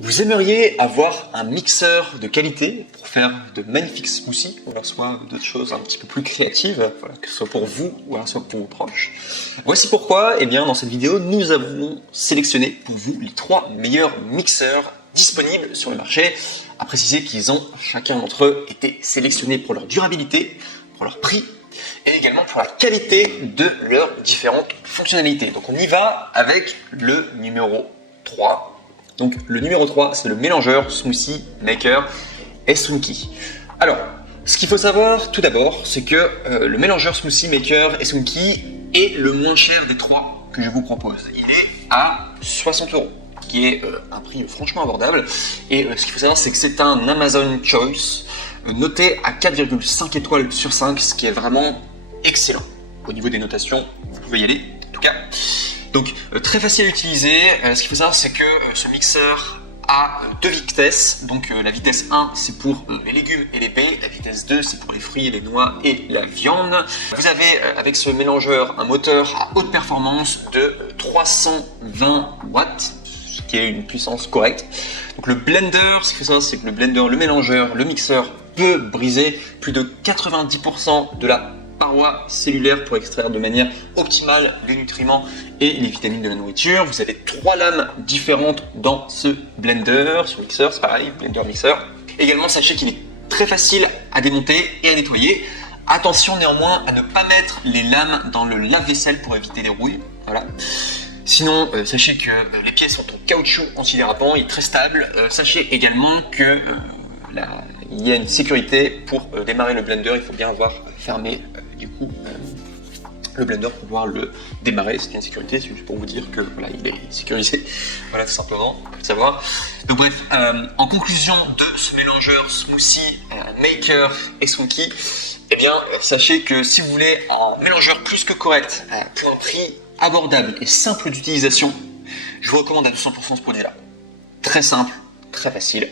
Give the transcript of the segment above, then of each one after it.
Vous aimeriez avoir un mixeur de qualité pour faire de magnifiques smoothies, ou alors soit d'autres choses un petit peu plus créatives, voilà, que ce soit pour vous ou alors soit pour vos proches. Voici pourquoi, eh bien, dans cette vidéo, nous avons sélectionné pour vous les 3 meilleurs mixeurs disponibles sur le marché. À préciser qu'ils ont chacun d'entre eux été sélectionnés pour leur durabilité, pour leur prix et également pour la qualité de leurs différentes fonctionnalités. Donc on y va avec le numéro 3. Donc le numéro 3, c'est le mélangeur Smoothie Maker Esunki. Alors, ce qu'il faut savoir tout d'abord, c'est que le mélangeur Smoothie Maker Esunki est le moins cher des 3 que je vous propose. Il est à 60 €, qui est un prix franchement abordable. Et ce qu'il faut savoir, c'est que c'est un Amazon Choice noté à 4,5 étoiles sur 5, ce qui est vraiment excellent. Au niveau des notations, vous pouvez y aller, en tout cas. Donc très facile à utiliser. Ce qu'il faut savoir, c'est que ce mixeur a 2 vitesses. Donc la vitesse 1, c'est pour les légumes et les baies. La vitesse 2, c'est pour les fruits, les noix et la viande. Vous avez avec ce mélangeur un moteur à haute performance de 320 watts, ce qui est une puissance correcte. Donc le blender, ce qu'il faut savoir, c'est que le blender, le mélangeur, le mixeur peut briser plus de 90% de la paroi cellulaire pour extraire de manière optimale les nutriments et les vitamines de la nourriture. Vous avez 3 lames différentes dans ce blender, ce mixeur, c'est pareil, blender mixeur. Également, sachez qu'il est très facile à démonter et à nettoyer. Attention néanmoins à ne pas mettre les lames dans le lave-vaisselle pour éviter les rouilles. Voilà. Sinon, sachez que les pièces sont en caoutchouc antidérapant, il est très stable. Sachez également que il y a une sécurité pour démarrer le blender, il faut bien avoir fermé du coup le blender pour pouvoir le démarrer. C'est une sécurité, c'est juste pour vous dire que voilà, il est sécurisé. Voilà, tout simplement, faut le savoir. Donc bref, en conclusion de ce mélangeur Smoothie Maker Esunki, eh bien, sachez que si vous voulez un mélangeur plus que correct pour un prix abordable et simple d'utilisation, je vous recommande à 200% ce produit-là. Très simple, très facile.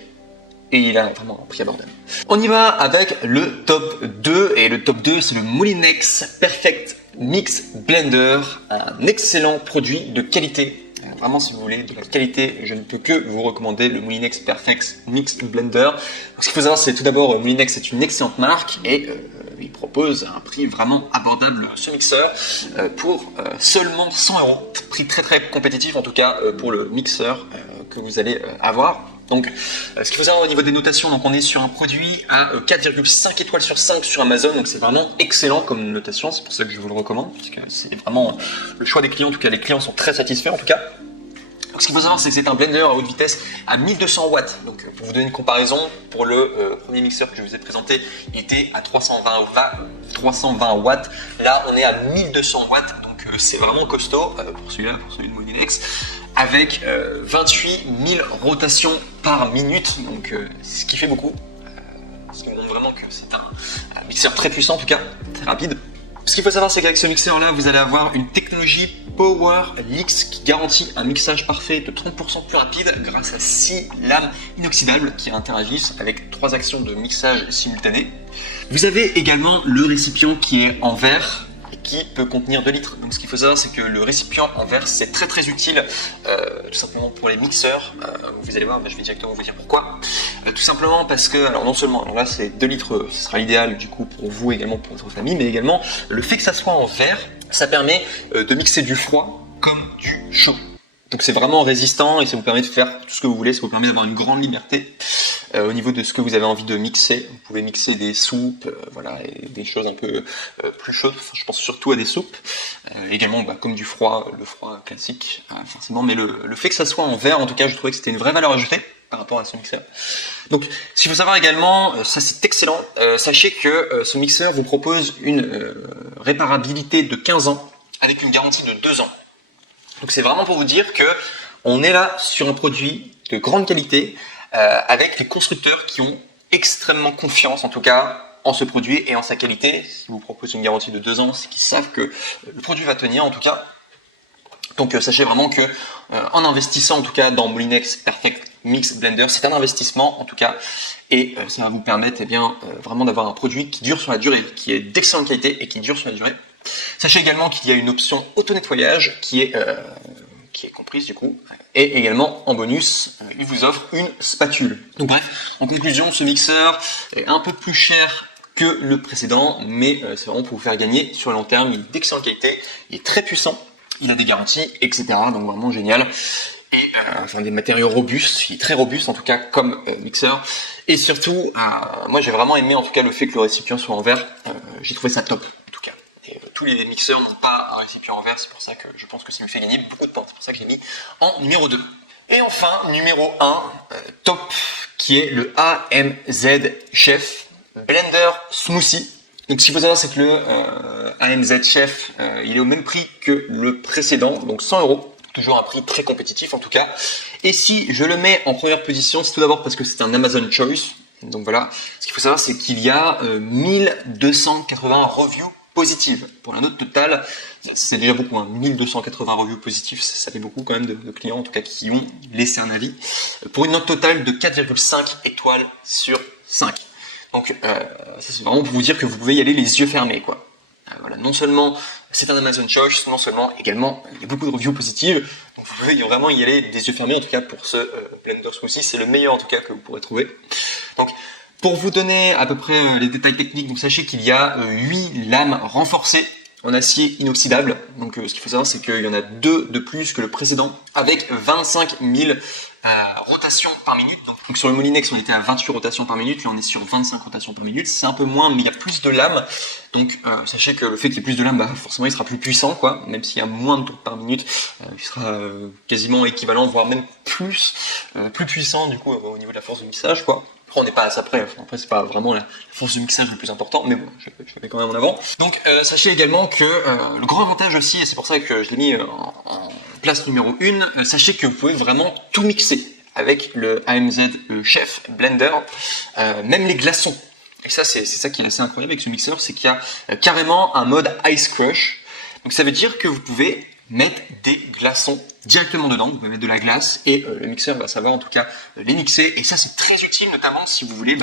Et il a vraiment un prix abordable. On y va avec le top 2. Et le top 2, c'est le Moulinex Perfect Mix Blender. Un excellent produit de qualité. Vraiment, si vous voulez de la qualité, je ne peux que vous recommander le Moulinex Perfect Mix Blender. Ce qu'il faut savoir, c'est tout d'abord, Moulinex est une excellente marque et il propose un prix vraiment abordable, ce mixeur, pour seulement 100 €. Prix très très compétitif, en tout cas pour le mixeur que vous allez avoir. Donc, ce qu'il faut savoir au niveau des notations, donc on est sur un produit à 4,5 étoiles sur 5 sur Amazon, donc c'est vraiment excellent comme notation, c'est pour ça que je vous le recommande, parce que c'est vraiment le choix des clients, en tout cas les clients sont très satisfaits en tout cas. Donc, ce qu'il faut savoir, c'est que c'est un blender à haute vitesse à 1200 watts, donc pour vous donner une comparaison, pour le premier mixeur que je vous ai présenté, il était à 320 watts, là on est à 1200 watts, donc c'est vraiment costaud pour celui-là, pour celui de Moulinex, avec 28 000 rotations par minute, donc ce qui fait beaucoup, ce qui montre vraiment que c'est un mixeur très puissant, en tout cas très rapide. Ce qu'il faut savoir, c'est qu'avec ce mixeur-là, vous allez avoir une technologie PowerLix qui garantit un mixage parfait de 30% plus rapide grâce à 6 lames inoxydables qui interagissent avec 3 actions de mixage simultanées. Vous avez également le récipient qui est en verre, qui peut contenir 2 litres. Donc ce qu'il faut savoir, c'est que le récipient en verre, c'est très très utile tout simplement pour les mixeurs. Vous allez voir, je vais directement vous dire pourquoi. Tout simplement parce que, alors non seulement, alors là c'est 2 litres, ce sera idéal du coup pour vous également, pour votre famille, mais également le fait que ça soit en verre, ça permet de mixer du froid comme du chaud. Donc c'est vraiment résistant et ça vous permet de faire tout ce que vous voulez, ça vous permet d'avoir une grande liberté au niveau de ce que vous avez envie de mixer. Vous pouvez mixer des soupes, voilà, et des choses un peu plus chaudes, enfin, je pense surtout à des soupes. Également comme du froid, le froid classique, forcément, mais le fait que ça soit en verre, en tout cas, je trouvais que c'était une vraie valeur ajoutée par rapport à ce mixeur. Donc ce qu'il faut savoir également, ça c'est excellent, sachez que ce mixeur vous propose une réparabilité de 15 ans avec une garantie de 2 ans. Donc c'est vraiment pour vous dire que on est là sur un produit de grande qualité avec des constructeurs qui ont extrêmement confiance en tout cas en ce produit et en sa qualité. S'ils vous proposent une garantie de 2 ans, c'est qu'ils savent que le produit va tenir en tout cas. Donc sachez vraiment que en investissant en tout cas dans Moulinex Perfect Mix Blender, c'est un investissement en tout cas et ça va vous permettre vraiment d'avoir un produit qui dure sur la durée, qui est d'excellente qualité et qui dure sur la durée. Sachez également qu'il y a une option auto-nettoyage qui est qui est comprise du coup. Et également en bonus, il vous offre une spatule. Donc bref, en conclusion, ce mixeur est un peu plus cher que le précédent, mais c'est vraiment pour vous faire gagner sur le long terme. Il est d'excellente qualité, il est très puissant, il a des garanties, etc. Donc vraiment génial. Et enfin des matériaux robustes, il est très robuste en tout cas comme mixeur. Et surtout, moi j'ai vraiment aimé en tout cas le fait que le récipient soit en verre. J'ai trouvé ça top en tout cas. Et, tous les mixeurs n'ont pas un récipient en verre, c'est pour ça que je pense que ça me fait gagner beaucoup de points. C'est pour ça que je l'ai mis en numéro 2. Et enfin, numéro 1, top, qui est le AMZ Chef Blender Smoothie. Donc ce qu'il faut savoir, c'est que le AMZ Chef, il est au même prix que le précédent, donc 100 €. Toujours un prix très compétitif en tout cas. Et si je le mets en première position, c'est tout d'abord parce que c'est un Amazon Choice. Donc voilà, ce qu'il faut savoir, c'est qu'il y a 1280 reviews positives. Pour la note totale, c'est déjà beaucoup, 1280 reviews positives, ça fait beaucoup quand même de clients en tout cas qui ont laissé un avis. Pour une note totale de 4,5 étoiles sur 5. Donc ça c'est vraiment pour vous dire que vous pouvez y aller les yeux fermés quoi. Voilà, non seulement c'est un Amazon Choice, non seulement également il y a beaucoup de reviews positives, donc vous pouvez vraiment y aller des yeux fermés en tout cas pour ce Blender Smoothie, c'est le meilleur en tout cas que vous pourrez trouver. Donc pour vous donner à peu près les détails techniques, donc sachez qu'il y a 8 lames renforcées en acier inoxydable. Donc ce qu'il faut savoir, c'est qu'il y en a 2 de plus que le précédent avec 25 000 rotations par minute. Donc sur le Molinex, on était à 28 rotations par minute, là on est sur 25 rotations par minute. C'est un peu moins, mais il y a plus de lames. Donc sachez que le fait qu'il y ait plus de lames, forcément il sera plus puissant, quoi. Même s'il y a moins de tours par minute, il sera quasiment équivalent, voire même plus puissant du coup au niveau de la force de mixage, quoi. Après, on n'est pas à ça près, après c'est pas vraiment la force de mixage le plus important, mais bon, je le mets quand même en avant. Donc sachez également que le grand avantage aussi, et c'est pour ça que je l'ai mis en place numéro 1, sachez que vous pouvez vraiment tout mixer avec le AMZ Chef Blender, même les glaçons. Et ça c'est ça qui est assez incroyable avec ce mixeur, c'est qu'il y a carrément un mode Ice Crush. Donc ça veut dire que vous pouvez mettre des glaçons directement dedans, vous pouvez mettre de la glace et le mixeur va savoir en tout cas les mixer, et ça c'est très utile notamment si vous voulez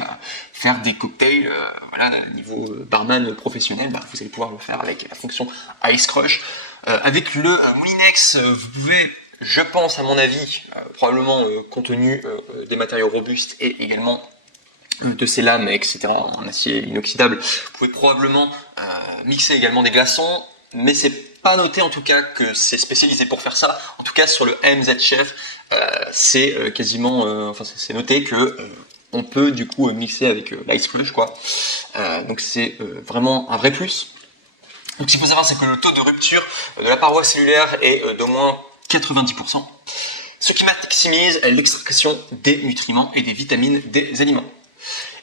faire des cocktails voilà, niveau barman professionnel, vous allez pouvoir le faire avec la fonction Ice Crush. Avec le Molinex, vous pouvez, je pense à mon avis, probablement compte tenu des matériaux robustes et également de ces lames, etc., en acier inoxydable, vous pouvez probablement mixer également des glaçons, mais c'est pas noté en tout cas que c'est spécialisé pour faire ça. En tout cas sur le AMZ Chef, c'est quasiment, enfin c'est noté que on peut du coup mixer avec l'Ice Crush quoi. Donc c'est vraiment un vrai plus. Donc ce qu'il faut savoir, c'est que le taux de rupture de la paroi cellulaire est d'au moins 90%, ce qui maximise l'extraction des nutriments et des vitamines des aliments.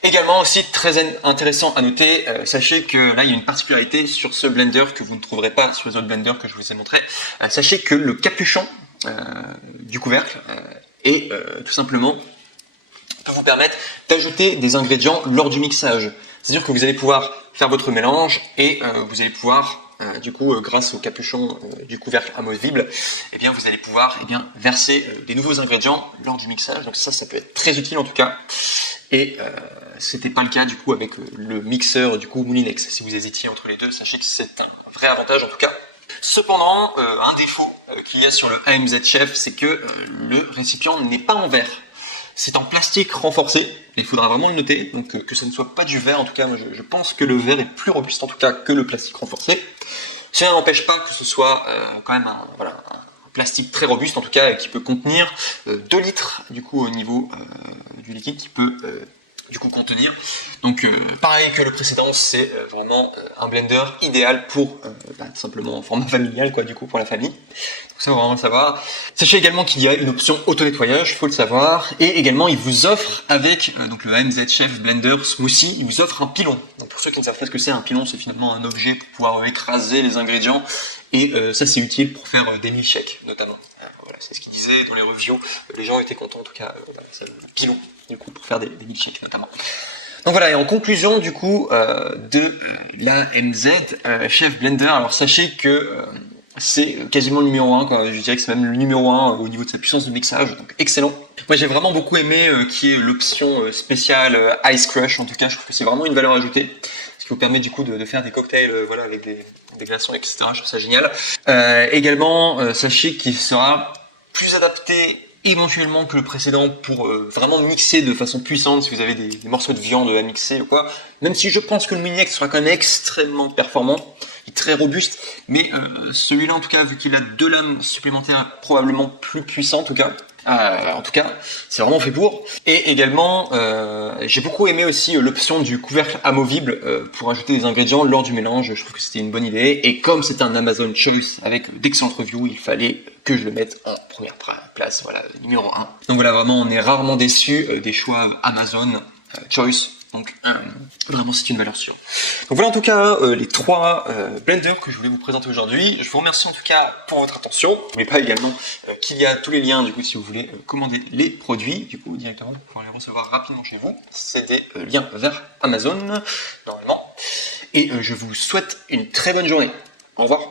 Également aussi très intéressant à noter, sachez que là il y a une particularité sur ce blender que vous ne trouverez pas sur les autres blenders que je vous ai montré. Sachez que le capuchon du couvercle est tout simplement peut vous permettre d'ajouter des ingrédients lors du mixage. C'est-à-dire que vous allez pouvoir faire votre mélange et vous allez pouvoir du coup, grâce au capuchon du couvercle amovible, eh bien, vous allez pouvoir verser des nouveaux ingrédients lors du mixage. Donc ça peut être très utile en tout cas. Et c'était pas le cas du coup avec le mixeur du coup Molinex. Si vous hésitiez entre les deux, sachez que c'est un vrai avantage en tout cas. Cependant, un défaut qu'il y a sur le AMZ Chef, c'est que le récipient n'est pas en verre. C'est en plastique renforcé, il faudra vraiment le noter, donc que ça ne soit pas du verre. En tout cas, moi, je pense que le verre est plus robuste en tout cas que le plastique renforcé. Cela n'empêche pas que ce soit quand même un plastique très robuste en tout cas, qui peut contenir 2 litres du coup au niveau du liquide qui peut du coup contenir. Donc pareil que le précédent, c'est vraiment un blender idéal pour tout simplement en format familial quoi, du coup pour la famille. Donc ça, faut vraiment le savoir. Sachez également qu'il y a une option auto-nettoyage, il faut le savoir, et également il vous offre avec donc le AMZ Chef Blender Smoothie, il vous offre un pilon. Donc pour ceux qui ne savent pas ce que c'est, un pilon, c'est finalement un objet pour pouvoir écraser les ingrédients, et ça c'est utile pour faire des milkshakes notamment. Voilà, c'est ce qu'il disait dans les reviews, les gens étaient contents en tout cas, c'est le pilon du coup pour faire des milkshakes notamment. Donc voilà, et en conclusion du coup de l'AMZ Chef Blender, alors sachez que c'est quasiment le numéro 1, quoi. Je dirais que c'est même le numéro 1 au niveau de sa puissance de mixage, donc excellent. Moi j'ai vraiment beaucoup aimé qui est l'option spéciale Ice Crush, en tout cas je trouve que c'est vraiment une valeur ajoutée, ce qui vous permet du coup de faire des cocktails voilà, avec des glaçons, etc. Je trouve ça génial. Également, sachez qu'il sera plus adapté éventuellement que le précédent pour vraiment mixer de façon puissante si vous avez des morceaux de viande à mixer ou quoi. Même si je pense que le Mini X sera quand même extrêmement performant, il est très robuste, mais celui-là en tout cas, vu qu'il a 2 lames supplémentaires, probablement plus puissant en tout cas. En tout cas, c'est vraiment fait pour. Et également, j'ai beaucoup aimé aussi l'option du couvercle amovible pour ajouter des ingrédients lors du mélange. Je trouve que c'était une bonne idée. Et comme c'est un Amazon Choice avec d'excellentes reviews, il fallait que je le mette en première place, voilà, numéro 1. Donc voilà, vraiment, on est rarement déçu des choix Amazon Choice. Donc vraiment c'est une valeur sûre. Donc voilà en tout cas les 3 blenders que je voulais vous présenter aujourd'hui. Je vous remercie en tout cas pour votre attention. N'oubliez pas également qu'il y a tous les liens du coup si vous voulez commander les produits du coup directement pour pouvoir les recevoir rapidement chez vous. C'est des liens vers Amazon normalement. Et je vous souhaite une très bonne journée. Au revoir.